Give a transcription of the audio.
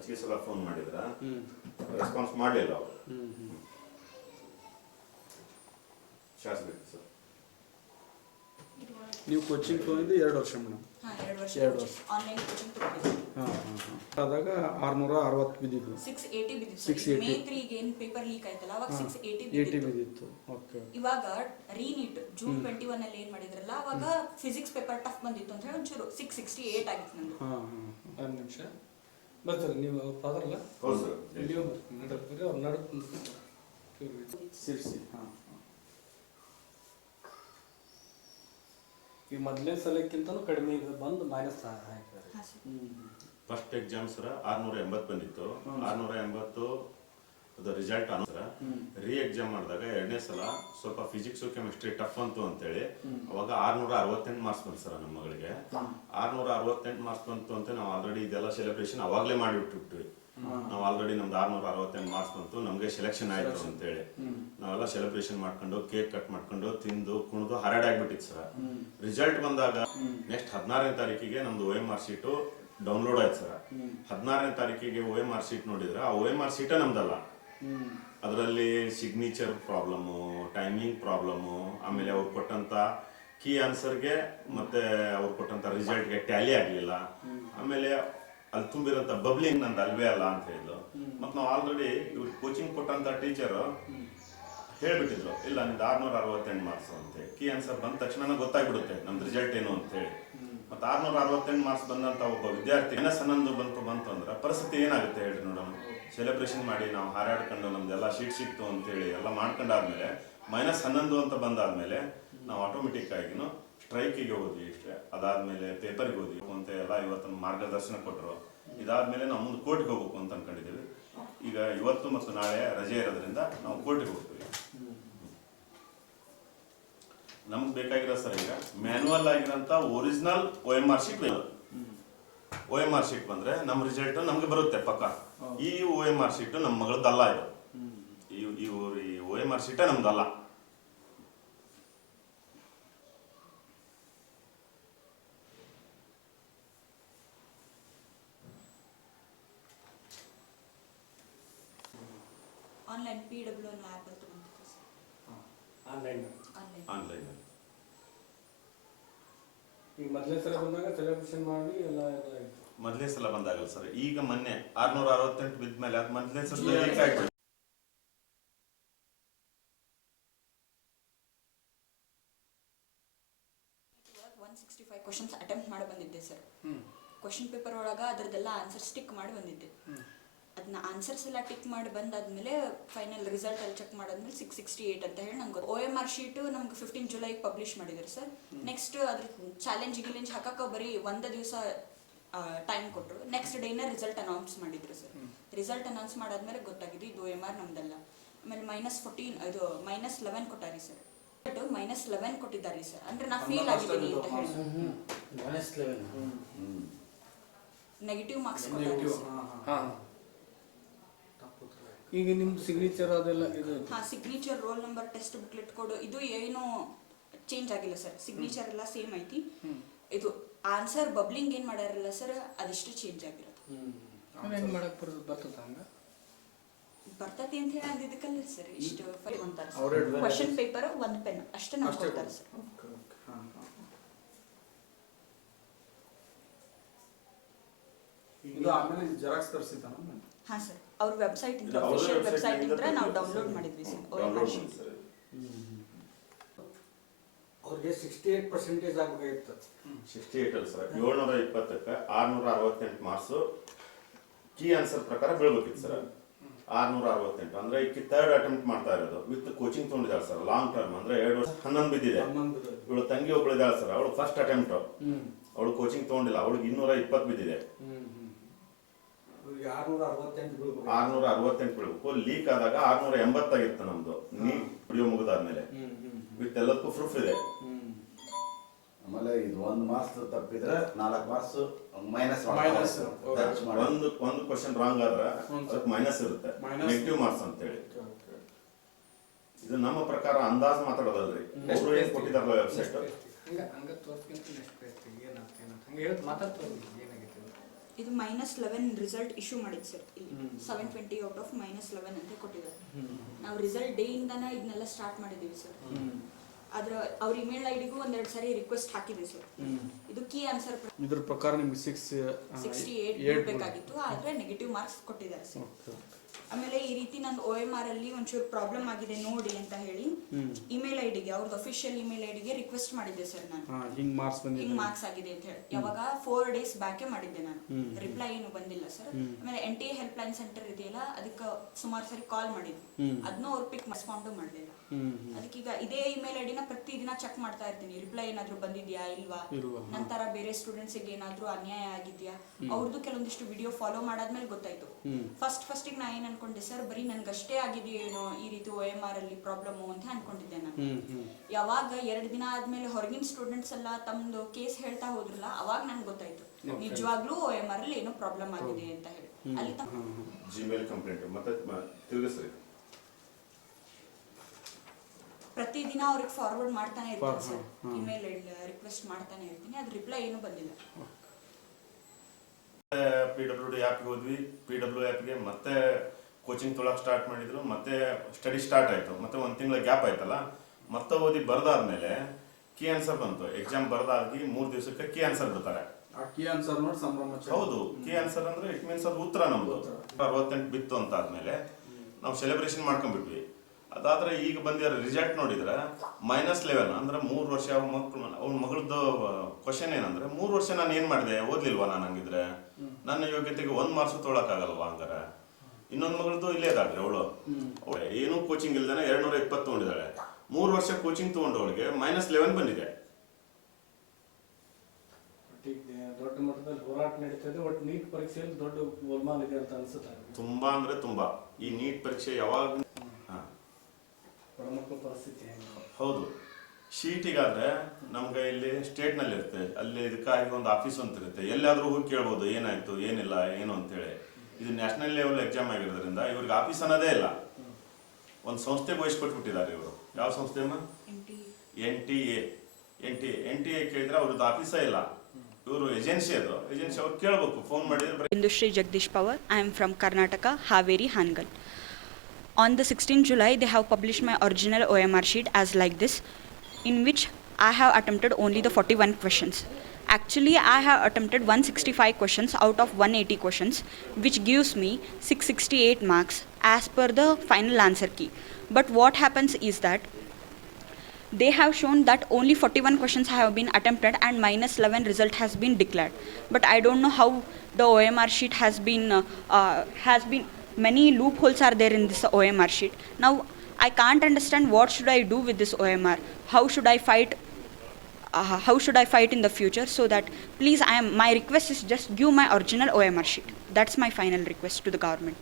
ಹೆಚ್ಚಿಗೆ ಸಲ ಫೋನ್ ಮಾಡಿದ್ರ ರೆಸ್ಪಾನ್ಸ್ ಮಾಡಲಿಲ್ಲ ಅವರು. ಶಾಸಬೇಕು ಸರ್. ನೀವು ಕೋಚಿಂಗ್ ತೊಗೊಂಡು 2 ವರ್ಷ ಮೇಡಮ್? 2 ವರ್ಷ ಆನ್ಲೈನ್ ಕೋಚಿಂಗ್ ತಗೊಂಡಿದ್ದೆ. ಆದಾಗ 660 ಬಿದ್ದಿದ್ದು. 680 ಬಿದ್ದಿತ್ತು. ಮೇ 3 ಗೆ ಏನು ಪೇಪರ್ ಲೀಕ್ ಆಯ್ತಲ್ಲ ಅವಾಗ 680 ಬಿದ್ದಿತ್ತು. ಓಕೆ. ಇವಾಗ ರೀನೀಟ್ ಜೂನ್ 21 ಅಲ್ಲಿ ಏನು ಮಾಡಿದ್ರಲ್ಲ ಅವಾಗ ಫಿಸಿಕ್ಸ್ ಪೇಪರ್ ಟಫ್ ಬಂದಿತ್ತು ಅಂತ ಹೇಳಿ ಒಂಚೂರು 668 ಆಗಿತ್ತು ನಂದು. ಒಂದು ನಿಮಿಷ ಬರ್ತಾರೆ ನೀವು ಫಾದರ್ ಅಲ್ಲ? ಹೌದು ಸರ್. ನೀವು ಬರ್ತೀರಿ ಅವ್ರು ನಡುತ್ತೆ ಸಿರ್ಸಿ. ಈ ಮೊದಲನೇ ಸಲಕ್ಕಿಂತನೂ ಕಡಿಮೆ ಬಂದು ಮೈನಸ್ ಹಾಕಿದ್ದಾರೆ. ಫಸ್ಟ್ ಎಕ್ಸಾಮ್ ಸರ 680 ಬಂದಿತ್ತು. 680 ಅದು ರಿಸಲ್ಟ್ ಸರ ರೀ ಎಕ್ಸಾಮ್ ಮಾಡಿದಾಗ 2ನೇ ಸಲ ಸ್ವಲ್ಪ ಫಿಸಿಕ್ಸ್ ಕೆಮಿಸ್ಟ್ರಿ ಟಫ್ ಅಂತು ಅಂತೇಳಿ ಅವಾಗ 668 ಮಾರ್ಕ್ಸ್ ಬಂತು ಸರ್ ನಮ್ಮ ಮಗಳಿಗೆ. 668 ಮಾರ್ಕ್ಸ್ ಬಂತು ಅಂತ ನಾವು ಆಲ್ರೆಡಿ ಇದೆಲ್ಲ ಸೆಲೆಬ್ರೇಷನ್ ಅವಾಗಲೇ ಮಾಡಿಬಿಟ್ಬಿಟ್ವಿ. ನಾವು ಆಲ್ರೆಡಿ ನಮ್ದು 668 ಮಾರ್ಕ್ಸ್ ಬಂತು, ನಮಗೆ ಸೆಲೆಕ್ಷನ್ ಆಯ್ತು ಅಂತೇಳಿ ನಾವೆಲ್ಲ ಸೆಲೆಬ್ರೇಷನ್ ಮಾಡ್ಕೊಂಡು ಕೇಕ್ ಕಟ್ ಮಾಡ್ಕೊಂಡು ತಿಂದು ಕುಣಿದು ಹರಡಾಗ್ಬಿಟ್ಟಿತ್ತು ಸರ್. ರಿಸಲ್ಟ್ ಬಂದಾಗ ನೆಕ್ಸ್ಟ್ 16ನೇ ತಾರೀಕಿಗೆ ನಮ್ದು OMR ಶೀಟು ಡೌನ್ಲೋಡ್ ಆಯ್ತು ಸರ್. 16ನೇ ತಾರೀಕಿಗೆ OMR ಶೀಟ್ ನೋಡಿದ್ರೆ ಆ OMR ಶೀಟೇ ನಮ್ದಲ್ಲ. ಅದರಲ್ಲಿ ಸಿಗ್ನೇಚರ್ ಪ್ರಾಬ್ಲಮ್ಮು, ಟೈಮಿಂಗ್ ಪ್ರಾಬ್ಲಮ್ಮು, ಆಮೇಲೆ ಅವ್ರು ಕೊಟ್ಟಂತ ಕೀ ಆನ್ಸರ್ಗೆ ಮತ್ತೆ ಅವ್ರು ಕೊಟ್ಟಂತ ರಿಸಲ್ಟ್ಗೆ ಟ್ಯಾಲಿ ಆಗಲಿಲ್ಲ. ಆಮೇಲೆ ಅಲ್ಲಿ ತುಂಬಿರೋಂಥ ಬಬ್ಲಿಂಗ್ ನಂದು ಅಲ್ವೇ ಅಲ್ಲ ಅಂತ ಹೇಳಿದ್ರು. ಮತ್ತು ನಾವು ಆಲ್ರೆಡಿ ಇವ್ರು ಕೋಚಿಂಗ್ ಕೊಟ್ಟಂತ ಟೀಚರ್ ಹೇಳ್ಬಿಟ್ಟಿದ್ರು, ಇಲ್ಲ ನಿಮ್ದು 668 ಮಾರ್ಕ್ಸ್ ಅಂತೇಳಿ. ಕೀ ಆನ್ಸರ್ ಬಂದ ತಕ್ಷಣ ಗೊತ್ತಾಗ್ಬಿಡುತ್ತೆ ನಮ್ದು ರಿಸಲ್ಟ್ ಏನು ಅಂತೇಳಿ. ಮತ್ತು 668 ಮಾರ್ಕ್ಸ್ ಬಂದಂಥ ಒಬ್ಬ ವಿದ್ಯಾರ್ಥಿ -11 ಬಂತು ಅಂದ್ರೆ ಪರಿಸ್ಥಿತಿ ಏನಾಗುತ್ತೆ ಹೇಳ್ರಿ ನೋಡೋಣ. ಸೆಲೆಬ್ರೇಷನ್ ಮಾಡಿ ನಾವು ಹಾರಾಡ್ಕೊಂಡು ನಮ್ದೆಲ್ಲ ಶೀಟ್ ಸಿಕ್ತು ಅಂತೇಳಿ ಎಲ್ಲ ಮಾಡ್ಕೊಂಡಾದ್ಮೇಲೆ -11 ಅಂತ ಬಂದಾದ್ಮೇಲೆ ನಾವು ಆಟೋಮೆಟಿಕ್ ಆಗಿನು ಸ್ಟ್ರೈಕಿಗೆ ಹೋದ್ವಿ ಇಷ್ಟೇ. ಅದಾದ್ಮೇಲೆ ಪೇಪರ್ಗೆ ಹೋದ್ವಿ ಅಂತ ಎಲ್ಲ ಇವತ್ತು ಮಾರ್ಗದರ್ಶನ ಕೊಟ್ಟರು. ಇದಾದ್ಮೇಲೆ ನಾವು ಮುಂದೆ ಕೋರ್ಟ್ಗೆ ಹೋಗ್ಬೇಕು ಅಂತ ಅನ್ಕೊಂಡಿದ್ದೀವಿ. ಈಗ ಇವತ್ತು ಮತ್ತು ನಾಳೆ ರಜೆ ಇರೋದ್ರಿಂದ ನಾವು ಕೋರ್ಟ್ಗೆ ಹೋಗ್ತೀವಿ. ನಮ್ಗೆ ಬೇಕಾಗಿರೋ ಸರ್ ಈಗ ಮ್ಯಾನ್ಯುವಲ್ ಆಗಿರೋಂಥ ಒರಿಜಿನಲ್ OMR ಶೀಟ್ ಬೇಕು. OMR ಶೀಟ್ ಬಂದ್ರೆ ನಮ್ಮ ರಿಸಲ್ಟ್ ನಮ್ಗೆ ಬರುತ್ತೆ ಪಕ್ಕ. ಈ OMR ಶೀಟ್ ನಮ್ಮ ಮಗಳದ್ದಲ್ಲ. ಇದು ಈ OMR ಶೀಟೇ ನಮ್ದಲ್ಲ. ಆನ್ಲೈನ್ PW ಅನ್ನೋ ಆ್ಯಪ್ ಅಂತ ಬಂದಿತ್ತು ಸರ್. ಆನ್ಲೈನ್ ಈಗ ಮೊದಲನೇ ಸಲ ಬಂದಾಗ ಸೆಲೆಬ್ರೇಷನ್ ಮಾಡಿ ಎಲ್ಲ ಆಯಿತು. ಮೊದಲನೇ ಸಲ ಬಂದಾಗಲ್ಲ ಸರ್. ಈಗ ಮೊನ್ನೆ 668 ಬಿದ್ಮೇಲೆ ಅದು ಮೊದಲನೇ ಸಲ ಲೀಕ್ ಆಗ್ಬಿಟ್ಟು 165 ಕ್ವಶನ್ಸ್ ಅಟೆಂಪ್ಟ್ ಮಾಡಿ ಬಂದಿದ್ದೆ ಸರ್. ಕ್ವಶನ್ ಪೇಪರ್ ಒಳಗೆ ಅದರದೆಲ್ಲ ಆನ್ಸರ್ ಸ್ಟಿಕ್ ಮಾಡಿ ಬಂದಿದ್ದೆ. ಅದನ್ನ ಆನ್ಸರ್ಸ್ ಎಲ್ಲ ಟಿಕ್ ಮಾಡಿ ಬಂದಾದ್ಮೇಲೆ ಫೈನಲ್ ರಿಸಲ್ಟ್ ಅಲ್ಲಿ ಚೆಕ್ ಮಾಡಾದ್ಮೇಲೆ 668 ಅಂತ ಹೇಳಿ ನಂಗೆ OMR ಶೀಟು ನಮ್ಗೆ 15 ಜುಲೈಗೆ ಪಬ್ಲಿಷ್ ಮಾಡಿದ್ರು ಸರ್. ನೆಕ್ಸ್ಟ್ ಅದ್ರ ಚಾಲೆಂಜ್ ಹಾಕಕ್ಕೆ ಬರೀ 1 ದಿವಸ ಟೈಮ್ ಕೊಟ್ಟರು. ನೆಕ್ಸ್ಟ್ ಡೇನ ರಿಸಲ್ಟ್ ಅನೌನ್ಸ್ ಮಾಡಿದ್ರು ಸರ್. ರಿಸಲ್ಟ್ ಅನೌನ್ಸ್ ಮಾಡಾದ್ಮೇಲೆ ಗೊತ್ತಾಗಿದೆ ಇದು OMR ನಮ್ದಲ್ಲ. ಆಮೇಲೆ -14 ಇದು -11 ಕೊಟ್ಟಾರಿ ಸರ್. -11 ಕೊಟ್ಟಿದ್ದಾರೆ ಸರ್. ಅಂದ್ರೆ ನಾ ಫೇಲ್ ಆಗಿದ್ದೀನಿ ಅಂತ ಹೇಳಿ ನೆಗೆಟಿವ್ ಮಾರ್ಕ್ಸ್ ಕೊಟ್ಟಾರೆ ಸರ್. ಈಗ ನಿಮ್ದು ಸಿಗ್ನೇಚರ್ ಅದೆಲ್ಲ ಇದು? Signature, roll number, test booklet code ಇದು ಏನು ಚೇಂಜ್ ಆಗಿಲ್ಲ ಸರ್. ಸಿಗ್ನೇಚರ್ ಎಲ್ಲ ಸೇಮ್ ಐತಿ. ಇದು ಆನ್ಸರ್ ಬಬ್ಲಿಂಗ್ ಏನು ಮಾಡ್ಯಾರಲ್ಲ ಸರ್ ಅದಿಷ್ಟು ಚೇಂಜ್ ಆಗಿರೋದು. ಹೆಂಗೆ ಮಾಡಕ್ಕೆ ಬರ್ತದ? ಹಂಗೆ ಬರ್ತತಿ ಅಂತ ಹೇಳಿ ಅಂದಿದ್ದಕ್ಕಲ್ಲ ಸರ್. ಇಷ್ಟು ಅಂತಾರೆ ಕ್ವಶನ್ ಪೇಪರ್ 1 ಪೆನ್ ಅಷ್ಟೇ ನಾವು ಕೊಡ್ತಾರೆ ಸರ್. ಇದು ಆಮೇಲೆ ಜೆರಾಕ್ಸ್ ತರಿಸಿದ್ದಾನ? ಹಾಂ ಸರ್. ಅವ್ರ ವೆಬ್ಸೈಟ್ ಇಂದ, ಅಫಿಷಿಯಲ್ ವೆಬ್ಸೈಟ್ ಇಂದ ನಾವು ಡೌನ್ಲೋಡ್ ಮಾಡಿದ್ವಿ ಸರ್ OMR ಶೀಟ್. ಅವ್ರಿಗೆ 68% ಆಗಬೇಕಾಗಿತ್ತು. 68 ಅಲ್ಲ ಸರ್, 720ಕ್ಕೆ 668 ಮಾರ್ಕ್ಸ್ ಕೀ ಆನ್ಸರ್ ಪ್ರಕಾರ ಬೀಳ್ಬೇಕಿತ್ತು ಸರ್. 668 ಅಂದ್ರೆ ಈಗ ಥರ್ಡ್ ಅಟೆಂಪ್ಟ್ ಮಾಡ್ತಾ ಇರೋದು ವಿತ್ ಕೋಚಿಂಗ್ ತೊಗೊಂಡಿದ್ದಾಳೆ ಸರ್. ಲಾಂಗ್ ಟರ್ಮ್ ಅಂದ್ರೆ 2 ವರ್ಷ 11 ಬಿದ್ದಿದೆ. ಇವಳು ತಂಗಿ ಒಬ್ಬಳು ಇದ್ದಾಳೆ ಸರ್, ಅವಳು ಫಸ್ಟ್ ಅಟೆಂಪ್ಟ್. ಅವಳು ಕೋಚಿಂಗ್ ತೊಗೊಂಡಿಲ್ಲ, ಅವಳಿಗೆ 220 ಬಿದ್ದಿದೆ. 668 ಬೀಳ್ಬೇಕು. ಲೀಕ್ ಆದಾಗ 680 ಆಗಿತ್ತು ನಮ್ದು. ನೀಟ್ ವಿಡಿಯೋ ಮುಗಿದಾದ್ಮೇಲೆ ವಿತ್ ಎಲ್ಲದಕ್ಕೂ ಪ್ರೂಫ್ ಇದೆ. ಆಮೇಲೆ ಇದು 1 ಮಾರ್ಕ್ಸ್ ತಪ್ಪಿದ್ರೆ 4 ಮಾರ್ಕ್ಸ್ ಮೈನಸ್. ಒಂದು ಕ್ವಶನ್ ರಾಂಗ್ ಆದ್ರೆ ಅದಕ್ಕೆ ಮೈನಸ್ ಇರುತ್ತೆ, ನೆಗೆಟಿವ್ ಮಾರ್ಕ್ಸ್ ಅಂತೇಳಿ. ಇದು ನಮ್ಮ ಪ್ರಕಾರ ಅಂದಾಜು ಮಾತಾಡೋದಲ್ರಿ. ಅವರು ಏನ್ ಕೊಟ್ಟಿದಾರಲ್ಲ ವೆಬ್ಸೈಟ್ ಇದು -11 ರಿಸಲ್ಟ್ ಇಶ್ಯೂ ಮಾಡಿದ್ದು ಸರ್ ಇಲ್ಲಿ 720 ಔಟ್ ಆಫ್ -11 ಅಂತ ಕೊಟ್ಟಿದ್ದಾರೆ. ನಾವು ರಿಸಲ್ಟ್ ಡೇ ಇಂದಾನ ಇದನ್ನೆಲ್ಲ ಸ್ಟಾರ್ಟ್ ಮಾಡಿದ್ದೀವಿ ಸರ್. ಅದ್ರ ಅವ್ರ ಇಮೇಲ್ ಐಡಿಗೂ ಒಂದೆರಡು ಸಾರಿ ರಿಕ್ವೆಸ್ಟ್ ಹಾಕಿದೆ ಸರ್. ಇದು ಕೀ ಆನ್ಸರ್ ಇದ್ರ ಪ್ರಕಾರ ನಿಮ್ಗೆ 68 ಬೇಕಾಗಿತ್ತು, ಆದ್ರೆ ನೆಗೆಟಿವ್ ಮಾರ್ಕ್ಸ್ ಕೊಟ್ಟಿದ್ದಾರೆ ಸರ್. ಆಮೇಲೆ ಈ ರೀತಿ ನಂದು OMR ಅಲ್ಲಿ ಒಂಚೂರು ಪ್ರಾಬ್ಲಮ್ ಆಗಿದೆ ನೋಡಿ ಅಂತ ಹೇಳಿ ಇಮೇಲ್ ಐಡಿಗೆ ಅವ್ರದ್ದು ಅಫಿಷಿಯಲ್ ಇಮೇಲ್ ಐಡಿಗೆ ರಿಕ್ವೆಸ್ಟ್ ಮಾಡಿದ್ದೆ ಸರ್ ನಾನು. ಹಿಂಗ್ ಮಾರ್ಕ್ಸ್ ಆಗಿದೆ ಅಂತ ಹೇಳಿ ಯಾವಾಗ 4 ಡೇಸ್ ಬ್ಯಾಕೆ ಮಾಡಿದ್ದೆ ನಾನು. ರಿಪ್ಲೈ ಏನು ಬಂದಿಲ್ಲ ಸರ್. ಆಮೇಲೆ NTA ಹೆಲ್ಪ್ ಲೈನ್ ಸೆಂಟರ್ ಇದೆಯಲ್ಲ, ಅದಕ್ಕೆ ಸುಮಾರು ಸರಿ ಕಾಲ್ ಮಾಡಿದ್ವಿ, ಅದನ್ನೂ ಅವ್ರು ಪಿಕ್ ರೆಸ್ಪಾಂಡು ಮಾಡಲಿಲ್ಲ. ಅದಕ್ಕೀಗ ಇದೇ ಇಮೇಲ್ ಐಡಿನ ಪ್ರತಿದಿನ ಚೆಕ್ ಮಾಡ್ತಾ ಇರ್ತೀನಿ, ರಿಪ್ಲೈ ಏನಾದ್ರು ಬಂದಿದ್ಯಾ ಇಲ್ವಾ, ನಂತರ ಬೇರೆ ಸ್ಟೂಡೆಂಟ್ಸಿಗೆ ಏನಾದ್ರು ಅನ್ಯಾಯ ಆಗಿದ್ಯಾ. ಅವ್ರದ್ದು ಕೆಲವೊಂದಿಷ್ಟು ವಿಡಿಯೋ ಫಾಲೋ ಮಾಡಾದ್ಮೇಲೆ ಗೊತ್ತಾಯ್ತು. ಫಸ್ಟಿಗೆ ನಾ ಏನ್ ಅನ್ಕೊಂಡೆ ಸರ್, ಬರೀ ನನ್ಗಷ್ಟೇ ಆಗಿದೆಯೇನೋ ಈ ರೀತಿ OMR ಅಲ್ಲಿ ಪ್ರಾಬ್ಲಮ್ ಅಂತ ಅನ್ಕೊಂಡಿದ್ದೆ ನಾನು. ಯಾವಾಗ 2 ದಿನ ಆದ್ಮೇಲೆ ಹೊರಗಿನ ಸ್ಟೂಡೆಂಟ್ಸ್ ಎಲ್ಲ ತಮ್ದು ಕೇಸ್ ಹೇಳ್ತಾ ಹೋದ್ರಲ್ಲ, ಅವಾಗ ನನ್ಗೆ ಗೊತ್ತಾಯ್ತು ನಿಜವಾಗ್ಲೂ OMR ಅಲ್ಲಿ ಏನೋ ಪ್ರಾಬ್ಲಮ್ ಆಗಿದೆ ಅಂತ ಹೇಳಿ. ಅಲ್ಲಿ ಜಿಮೇಲ್ ಕಂಪ್ಲೇಂಟ್ ಮತ್ತೆ ತಿರುಗಿಸ್ರಿ. ಪ್ರತಿದಿನ ಅವ್ರಿಗೆ ಫಾರ್ವರ್ಡ್ ಮಾಡ್ತಾನೆ ಇರ್ತೀನಿ ಸರ್, ಇಮೇಲ್ ರಿಕ್ವೆಸ್ಟ್ ಮಾಡ್ತಾನೆ ಇರ್ತೀನಿ, ಅದ್ರ ರಿಪ್ಲೈ ಏನೂ ಬಂದಿಲ್ಲ. PWD ಆ್ಯಪ್ಗೆ ಹೋದ್ವಿ, PW ಆ್ಯಪ್ಗೆ ಮತ್ತೆ ಕೋಚಿಂಗ್ ತೊಗೊಳಕ್ಕೆ ಸ್ಟಾರ್ಟ್ ಮಾಡಿದ್ರು, ಮತ್ತೆ ಸ್ಟಡಿ ಸ್ಟಾರ್ಟ್ ಆಯಿತು, ಮತ್ತೆ 1 ತಿಂಗಳ ಗ್ಯಾಪ್ ಆಯ್ತಲ್ಲ, ಮತ್ತೆ ಓದಿ ಬರ್ದಾದ್ಮೇಲೆ ಕೀ ಆನ್ಸರ್ ಬಂತು. ಎಕ್ಸಾಮ್ ಬರ್ದಾಗಿ 3 ದಿವಸಕ್ಕೆ ಕೀ ಆನ್ಸರ್ ಬಿಡ್ತಾರೆ. ಕೀ ಆನ್ಸರ್ ನೋಡಿ ಸಂಭ್ರಮ. ಹೌದು, ಕೀ ಆನ್ಸರ್ ಅಂದ್ರೆ ಇಟ್ ಮೀನ್ಸ್ ಅದು ಉತ್ತರ ನಮ್ದು 68 ಬಿತ್ತು ಅಂತ ಆದ್ಮೇಲೆ ನಾವು ಸೆಲೆಬ್ರೇಷನ್ ಮಾಡ್ಕೊಂಡ್ಬಿಟ್ವಿ. ಅದಾದ್ರೆ ಈಗ ಬಂದಿರೋ ರಿಸಲ್ಟ್ ನೋಡಿದ್ರೆ -11 ಅಂದ್ರೆ 3 ವರ್ಷ ಅವ್ನ ಮಗಳದ್ದು ಕ್ವಶನ್ ಏನಂದ್ರೆ 3 ವರ್ಷ ನಾನು ಏನ್ ಮಾಡಿದೆ, ಓದ್ಲಿಲ್ವಾ ನಾನು? ಹಂಗಿದ್ರೆ ನನ್ನ ಯೋಗ್ಯತೆಗೆ 1 ಮಾರ್ಕ್ಸ್ ತೊಗೊಳಕ್ಕಾಗಲ್ವಾ? ಹಂಗಾರೆ ಇನ್ನೊಂದು ಮಗಳದ್ದು ಇಲ್ಲೇ ಇದಾಗ್ರಿ, ಅವಳು ಏನೂ ಕೋಚಿಂಗ್ ಇಲ್ದೇನೆ 220 ತಗೊಂಡಿದ್ದಾಳೆ. 3 ವರ್ಷ ಕೋಚಿಂಗ್ ತಗೊಂಡವಳಿಗೆ -11 ಬಂದಿದೆ. ದೊಡ್ಡ ಮಟ್ಟದಲ್ಲಿ ಹೋರಾಟ ನಡೀತದೆ. ಒಟ್ಟು ನೀಟ್ ಪರೀಕ್ಷೆಯಲ್ಲಿ ದೊಡ್ಡ ಗೋಲ್ಮಾಲ್ ಇದೆ ಅಂತ ಅನ್ಸುತ್ತೆ. ತುಂಬಾ ಅಂದ್ರೆ ತುಂಬಾ. ಈ ನೀಟ್ ಪರೀಕ್ಷೆ ಯಾವಾಗ ಮಕ್ಕಳ ಪರಿಸ್ಥಿತಿ ಹೌದು. ಶೀಟಿಗಾದ್ರೆ ನಮ್ಗೆ ಇಲ್ಲಿ ಸ್ಟೇಟ್ನಲ್ಲಿ ಇರುತ್ತೆ, ಅಲ್ಲಿ ಇದಕ್ಕಾಗಿ ಒಂದು ಆಫೀಸ್ ಅಂತ ಇರುತ್ತೆ, ಎಲ್ಲಾದ್ರೂ ಹೋಗಿ ಕೇಳ್ಬೋದು ಏನಾಯ್ತು ಏನಿಲ್ಲ ಏನು ಅಂತೇಳಿ. ಇದು ನ್ಯಾಷನಲ್ ಲೆವೆಲ್ ಎಕ್ಸಾಮ್ ಆಗಿರೋದ್ರಿಂದ ಇವ್ರಿಗೆ ಆಫೀಸ್ ಅನ್ನೋದೇ ಇಲ್ಲ. ಒಂದು ಸಂಸ್ಥೆಗೆ ವಹಿಸ್ಕೊಟ್ಬಿಟ್ಟಿದ್ದಾರೆ ಇವರು. ಯಾವ ಸಂಸ್ಥೆ? NTA ಕೇಳಿದ್ರೆ ಅವ್ರದ್ದು ಆಫೀಸೇ ಇಲ್ಲ, ಇವರು ಏಜೆನ್ಸಿ. ಅದು ಏಜೆನ್ಸಿ ಅವ್ರು ಕೇಳಬೇಕು, ಫೋನ್ ಮಾಡಿದ್ರೆ. Industry Jagdish Pawar. I am from Karnataka, Haveri, Hangal. On the 16th July, they have published my original OMR sheet as like this, in which I have attempted only the 41 questions. Actually, I have attempted 165 questions out of 180 questions, which gives me 668 marks as per the final answer key. But what happens is that they have shown that only 41 questions have been attempted and -11 result has been declared. But I don't know how the OMR sheet has been many loopholes are there in this OMR sheet. Now I can't understand what should I do with this OMR. How should I fight in the future? So that please, my request is just give my original OMR sheet. That's my final request to the government.